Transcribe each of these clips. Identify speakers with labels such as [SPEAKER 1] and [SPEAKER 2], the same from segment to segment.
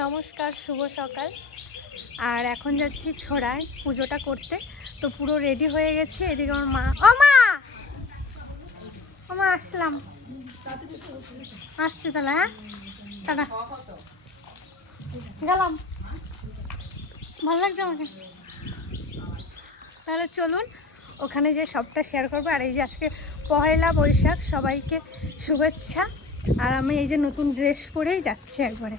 [SPEAKER 1] নমস্কার, শুভ সকাল। আর এখন যাচ্ছি ছোড়ায় পুজোটা করতে। তো পুরো রেডি হয়ে গেছে, এদিকে আমার মা ও মা! ও মা, আসলাম। আসছে তাহলে হ্যাঁ? টাটা। গেলাম। ভালো লাগছে আমাকে? তাহলে চলুন, ওখানে যে সবটা শেয়ার করব। আর এই যে আজকে পহেলা বৈশাখ, সবাইকে শুভেচ্ছা। আর আমি এই যে নতুন ড্রেস পরেই যাচ্ছি একবারে।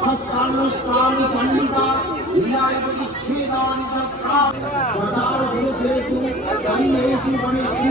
[SPEAKER 2] హస్తాన్ని చండిత వినాయకుడిచ్ఛేదాని ప్రచార చేసేతు కన్నేసి గణేశి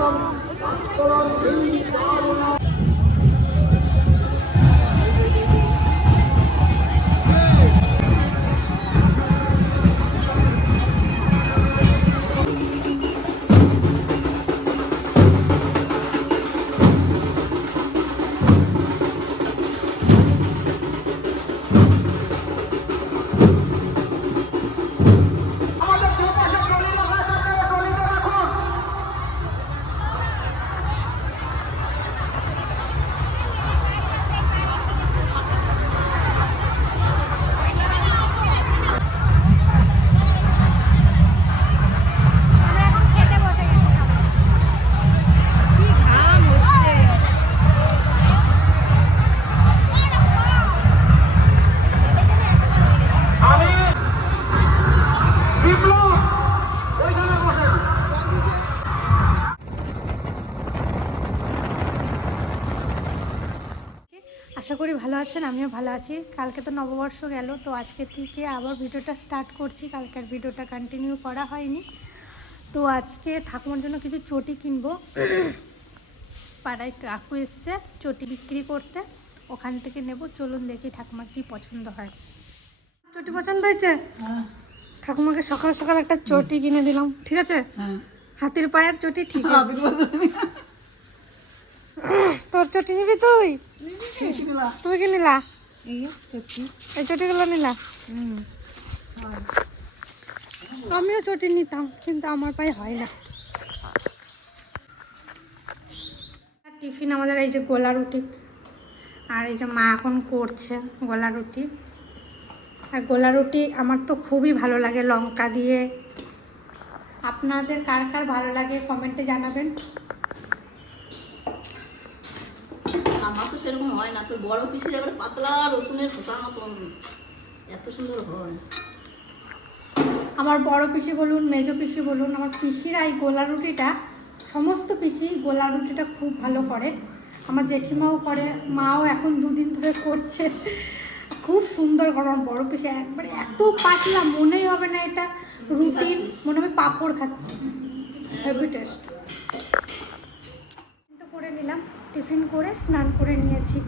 [SPEAKER 2] এবং
[SPEAKER 1] আশা করি ভালো আছেন আমিও ভালো আছি। কালকে তো নববর্ষ গেল তো আজকে থেকে আবার ভিডিওটা স্টার্ট করছি। কালকের ভিডিওটা কন্টিনিউ করা হয়নি। তো আজকে ঠাকুমার জন্য কিছু চটি কিনবো। পাড়ায় কাকু এসছে চটি বিক্রি করতে। ওখান থেকে নেব চলুন দেখি ঠাকুমার কি পছন্দ হয়। চটি পছন্দ হয়েছে? ঠাকুমাকে সকাল সকাল একটা চটি কিনে দিলাম ঠিক আছে? হাতির পায়ের চটি ঠিক আছে। তোর চটি নিবি তুই? তুই কি নিলা? এই চটিগুলো নিলা? আমিও চটি নিতাম কিন্তু আমার পায়ে হয় না। টিফিন আমাদের এই যে গোলা রুটি আর এই যে মা এখন করছে গোলা রুটি। আর গোলা রুটি আমার তো খুবই ভালো লাগে লঙ্কা দিয়ে। আপনাদের কার কার ভালো লাগে কমেন্টে জানাবেন
[SPEAKER 3] আমার তো সেরকম হয় না। তোর বড় পিসের এবারে পাতলা রসুনের খোসার মতন এত সুন্দর হয়।
[SPEAKER 1] আমার বড় পিসি বলুন মেজো পিসি বলুন আমার পিসিরা এই গোলা রুটিটা সমস্ত পিসি গোলা রুটিটা খুব ভালো করে। আমার জেঠিমাও করে মাও এখন দুদিন ধরে করছে। খুব সুন্দর করে আমার বড় পিসি একবারে এত পাতলা মনেই হবে না এটা রুটির মনে হবে পাঁপড় খাচ্ছি। হেভি টেস্ট করে নিলাম। টিফিন করে স্নান করে নিয়েছি।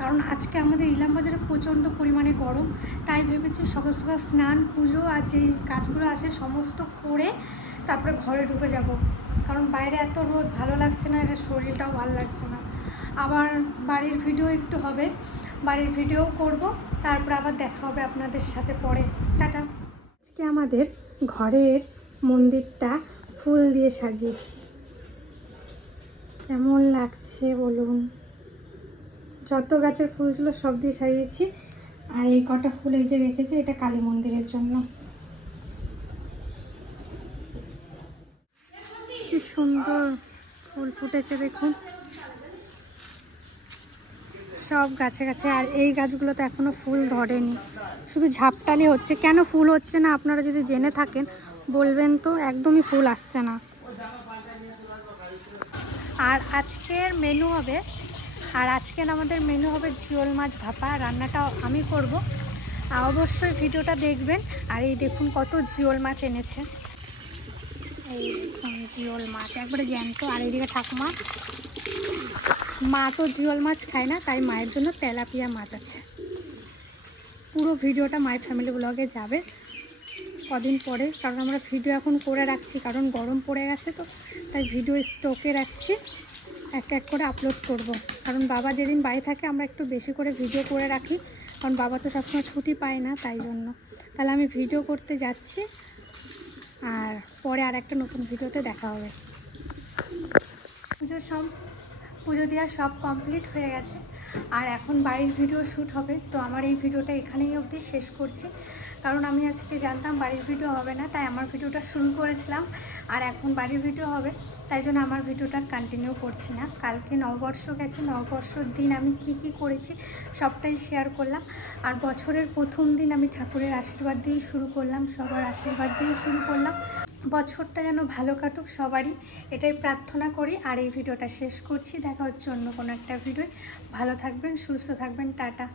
[SPEAKER 1] কারণ আজকে আমাদের ইলাম বাজারে প্রচণ্ড পরিমাণে গরম, তাই ভেবেছি সকাল সকাল স্নান, পুজো আর যেই কাজগুলো আছে সমস্ত করে তারপরে ঘরে ঢুকে যাব। কারণ বাইরে এত রোদ, ভালো লাগছে না এটা শরীরটাও ভালো লাগছে না। আবার বাড়ির ভিডিও একটু হবে, বাড়ির ভিডিও করব, তারপর আবার দেখা হবে আপনাদের সাথে পরে। টাটা। আজকে আমাদের ঘরের মন্দিরটা ফুল দিয়ে সাজিয়েছি। কেমন লাগছে বলুন? যত গাছের ফুল ছিল সব দিয়ে সাজিয়েছি, আর এই কটা ফুল এই যে রেখেছি, এটা কালী মন্দিরের জন্য। কি সুন্দর ফুল ফুটেছে দেখুন। সব গাছে গাছে, আর এই গাছগুলোতে এখনও ফুল ধরেনি। শুধু ঝাপটালি হচ্ছে। কেন ফুল হচ্ছে না? আপনারা যদি জেনে থাকেন, বলবেন তো, একদমই ফুল আসছে না। আর আজকের মেনু হবে, আর আজকের আমাদের মেনু হবে জিওল মাছ ভাপা। রান্নাটা আমি করব। অবশ্যই ভিডিওটা দেখবেন। আর এই দেখুন কত জিওল মাছ এনেছে। এই দেখুন জিওল মাছ, একবারে জ্যান্ত। আর এইদিকে ঠাকুমা, মা তো জিওল মাছ খায় না, তাই মায়ের জন্য তেলাপিয়া মাছ আছে। পুরো ভিডিওটা মায়ের ফ্যামিলি ব্লগে যাবে। কদিন পরে, কারণ আমরা ভিডিও এখন করে রাখছি, কারণ গরম পড়ে গেছে তো, তাই ভিডিও স্টকে রাখছি, এক এক করে আপলোড করব। কারণ বাবা যেদিন বাড়ি থাকে, আমরা একটু বেশি করে ভিডিও করে রাখি, কারণ বাবা তো সবসময় ছুটি পায় না, তাই জন্য। তাহলে আমি ভিডিও করতে যাচ্ছি, আর পরে আর একটা নতুন ভিডিওতে দেখা হবে। পুজো সব, পুজো দেওয়া সব কমপ্লিট হয়ে গেছে। আর এখন বাড়ির ভিডিও শ্যুট হবে, তো আমার এই ভিডিওটা এখানেই অবধি শেষ করছি। কারণ আমি আজকে জানতাম বাড়ির ভিডিও হবে না, তাই আমার ভিডিওটা শুরু করেছিলাম। আর এখন বাড়ির ভিডিও হবে, তাই জন্য আমার ভিডিওটা কন্টিনিউ করছি না। কালকে নববর্ষ গেছে, নববর্ষর দিন আমি কি কি করেছি সবটাই শেয়ার করলাম। আর বছরের প্রথম দিন আমি ঠাকুরের আশীর্বাদ দিয়েই শুরু করলাম, সবার আশীর্বাদ দিয়েই শুরু করলাম। বছরটা যেন ভালো কাটুক সবারই, এটাই প্রার্থনা করি। আর এই ভিডিওটা শেষ করছি, দেখা হচ্ছে অন্য কোনো একটা ভিডিও ভালো থাকবেন, সুস্থ থাকবেন, টাটা।